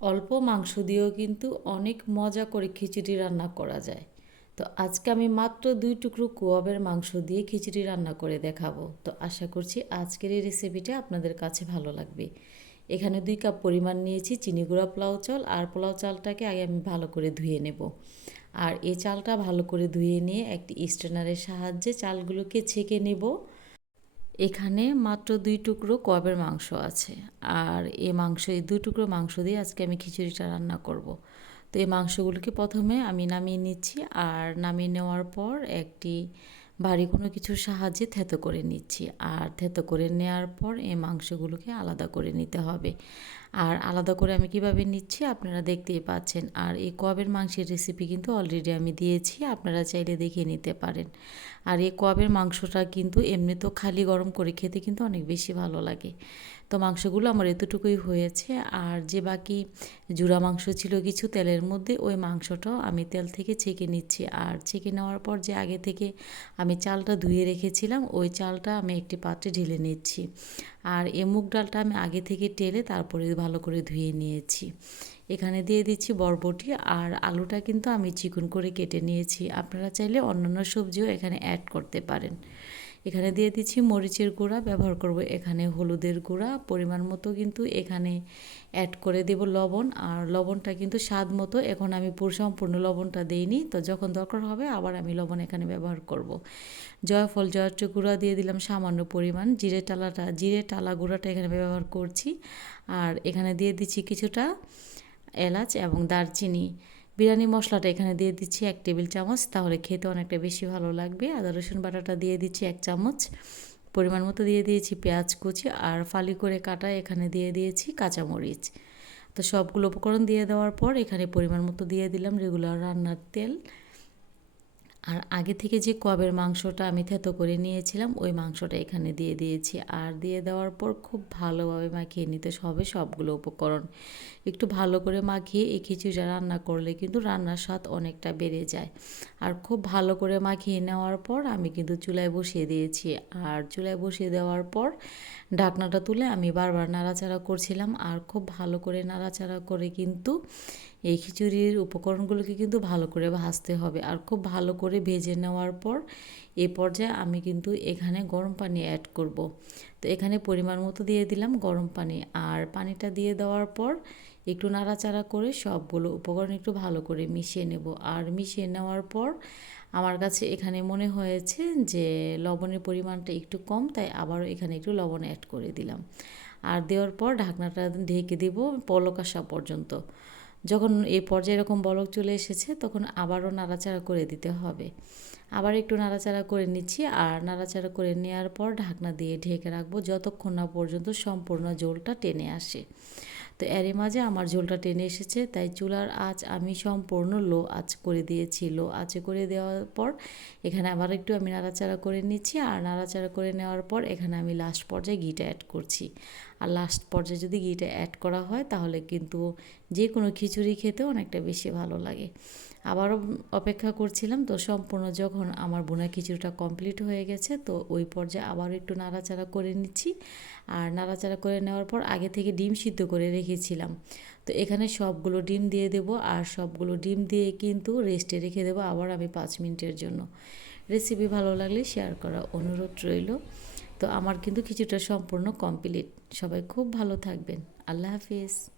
অল্প মাংস দিয়েও কিন্তু অনেক মজা করে খিচুড়ি রান্না করা যায়। তো আজকে আমি মাত্র দুই টুকরো কোয়াবের মাংস দিয়ে খিচুড়ি রান্না করে দেখাবো। তো আশা করছি আজকের এই রেসিপিটা আপনাদের কাছে ভালো লাগবে। এখানে দুই কাপ পরিমাণ নিয়েছি চিনি গুঁড়া পোলাও চাল আর পোলাও চালটাকে আগে আমি ভালো করে ধুয়ে নেব। আর এই চালটা ভালো করে ধুয়ে নিয়ে একটি স্ট্রেনারের সাহায্যে চালগুলোকে ছেঁকে নেব। এখানে মাত্র দুই টুকরো কবের মাংস আছে আর এই মাংস, এই দুই টুকরো মাংস দিয়ে আজকে আমি খিচুড়িটা রান্না করব। তো এই মাংসগুলোকে প্রথমে আমি নামিয়ে নিচ্ছি আর নামিয়ে নেওয়ার পর একটি ভারী কোনো কিছুর সাহায্যে থেতো করে নিচ্ছি। আর থেতো করে নেওয়ার পর এই মাংসগুলোকে আলাদা করে নিতে হবে। আর আলাদা করে আমি কীভাবে নিচ্ছি আপনারা দেখতেই পাচ্ছেন। আর এই কবের মাংসের রেসিপি কিন্তু অলরেডি আমি দিয়েছি, আপনারা চাইলে দেখে নিতে পারেন। আর এই কবের মাংসটা কিন্তু এমনি তো খালি গরম করে খেতে কিন্তু অনেক বেশি ভালো লাগে। তো মাংসগুলো আমার এতটুকুই হয়েছে। আর যে বাকি জুড়া মাংস ছিল কিছু তেলের মধ্যে, ওই মাংসটাও আমি তেল থেকে ছেঁকে নিচ্ছি। আর ছেঁকে নেওয়ার পর যে আগে থেকে আমি চালটা ধুয়ে রেখেছিলাম, ওই চালটা আমি একটি পাত্রে ঢেলে নিচ্ছি। আর এ মুগ ডালটা আমি আগে থেকে টেলে তারপরে ভালো করে ধুয়ে নিয়েছি। এখানে দিয়ে দিচ্ছি বরবটি আর আলুটা কিন্তু আমি চিকন করে কেটে নিয়েছি। আপনারা চাইলে অন্যান্য সবজিও এখানে অ্যাড করতে পারেন। এখানে দিয়ে দিচ্ছি মরিচের গুঁড়া, ব্যবহার করব এখানে হলুদের গুঁড়া। পরিমাণ মতো কিন্তু এখানে অ্যাড করে দেব লবণ। আর লবণটা কিন্তু স্বাদ মতো, এখন আমি পুরো, সম্পূর্ণ লবণটা দিইনি। তো যখন দরকার হবে আবার আমি লবণ এখানে ব্যবহার করব। জয়ফল জয়ত্র গুঁড়া দিয়ে দিলাম সামান্য পরিমাণ। জিরে টালাটা, জিরে টালা গুঁড়াটা এখানে ব্যবহার করছি। আর এখানে দিয়ে দিচ্ছি কিছুটা এলাচ এবং দারচিনি। বিরিয়ানি মশলাটা এখানে দিয়ে দিচ্ছি এক টেবিল চামচ, তাহলে খেতে অনেকটা বেশি ভালো লাগবে। আদা, রসুন বাটাটা দিয়ে দিচ্ছি এক চামচ। পরিমাণ মতো দিয়ে দিয়েছি পেঁয়াজ কুচি আর ফালি করে কাটা এখানে দিয়ে দিয়েছি কাঁচামরিচ। তো সবগুলো উপকরণ দিয়ে দেওয়ার পর এখানে পরিমাণ মতো দিয়ে দিলাম রেগুলার রান্নার তেল। আর আগে থেকে যে কবের মাংসটা আমি থেতো করে নিয়েছিলাম, ওই মাংসটা এখানে দিয়ে দিয়েছি। আর দিয়ে দেওয়ার পর খুব ভালোভাবে মাখিয়ে নিতে হবে সবগুলো উপকরণ। একটু ভালো করে মাখিয়ে এই খিচুড়িটা রান্না করলে কিন্তু রান্নার স্বাদ অনেকটা বেড়ে যায়। আর খুব ভালো করে মাখিয়ে নেওয়ার পর আমি কিন্তু চুলায় বসিয়ে দিয়েছি। আর চুলায় বসিয়ে দেওয়ার পর ঢাকনাটা তুলে আমি বারবার নাড়াচাড়া করছিলাম। আর খুব ভালো করে নাড়াচাড়া করে কিন্তু এই খিচুড়ির উপকরণগুলোকে কিন্তু ভালো করে ভাজতে হবে। আর খুব ভালো করে ভেজে নেওয়ার পর এ পর্যায়ে আমি কিন্তু এখানে গরম পানি অ্যাড করব। তো এখানে পরিমাণ মতো দিয়ে দিলাম গরম পানি। আর পানিটা দিয়ে দেওয়ার পর একটু নাড়াচাড়া করে সবগুলো উপকরণ একটু ভালো করে মিশিয়ে নেব। আর মিশিয়ে নেওয়ার পর আমার কাছে এখানে মনে হয়েছে যে লবণের পরিমাণটা একটু কম, তাই আবারও এখানে একটু লবণ অ্যাড করে দিলাম। আর দেওয়ার পর ঢাকনাটা ঢেকে দেব পলক আসা পর্যন্ত। যখন এই পর্যায়ে এরকম বলক চলে এসেছে, তখন আবারও নাড়াচাড়া করে দিতে হবে। আবার একটু নাড়াচাড়া করে নিচ্ছি আর নাড়াচাড়া করে নেওয়ার পর ঢাকনা দিয়ে ঢেকে রাখব যতক্ষণ না পর্যন্ত সম্পূর্ণ জোলটা টেনে আসে। তো এরই মাঝে আমার ঝোলটা টেনে এসেছে, তাই চুলার আঁচ আমি সম্পূর্ণ লো আঁচ করে দিয়েছি। লো আঁচে করে দেওয়ার পর এখানে আবার একটু আমি নাড়াচাড়া করে নিচ্ছি আর নাড়াচাড়া করে নেওয়ার পর এখানে আমি লাস্ট পর্যায়ে ঘিটা অ্যাড করছি। আর লাস্ট পর্যায়ে যদি ঘিটা অ্যাড করা হয়, তাহলে কিন্তু যে কোনো খিচুড়ি খেতে অনেকটা বেশি ভালো লাগে। আবারও অপেক্ষা করছিলাম, তো সম্পূর্ণ যখন আমার বোনা খিচুড়িটা কমপ্লিট হয়ে গেছে, তো ওই পর্যায়ে আবারও একটু নাড়াচাড়া করে নিচ্ছি। আর নাড়াচাড়া করে নেওয়ার পর আগে থেকে ডিম সিদ্ধ করে রেখেছিলাম। তো এখানে সবগুলো ডিম দিয়ে দেব, আর সবগুলো ডিম দিয়ে কিন্তু রেস্টে রেখে দেবো আবার আমি পাঁচ মিনিটের জন্য। রেসিপি ভালো লাগলে শেয়ার করা অনুরোধ রইল। তো আমার কিন্তু খিচুড়িটা সম্পূর্ণ কমপ্লিট সবাই খুব ভালো থাকবেন। আল্লাহ হাফিজ।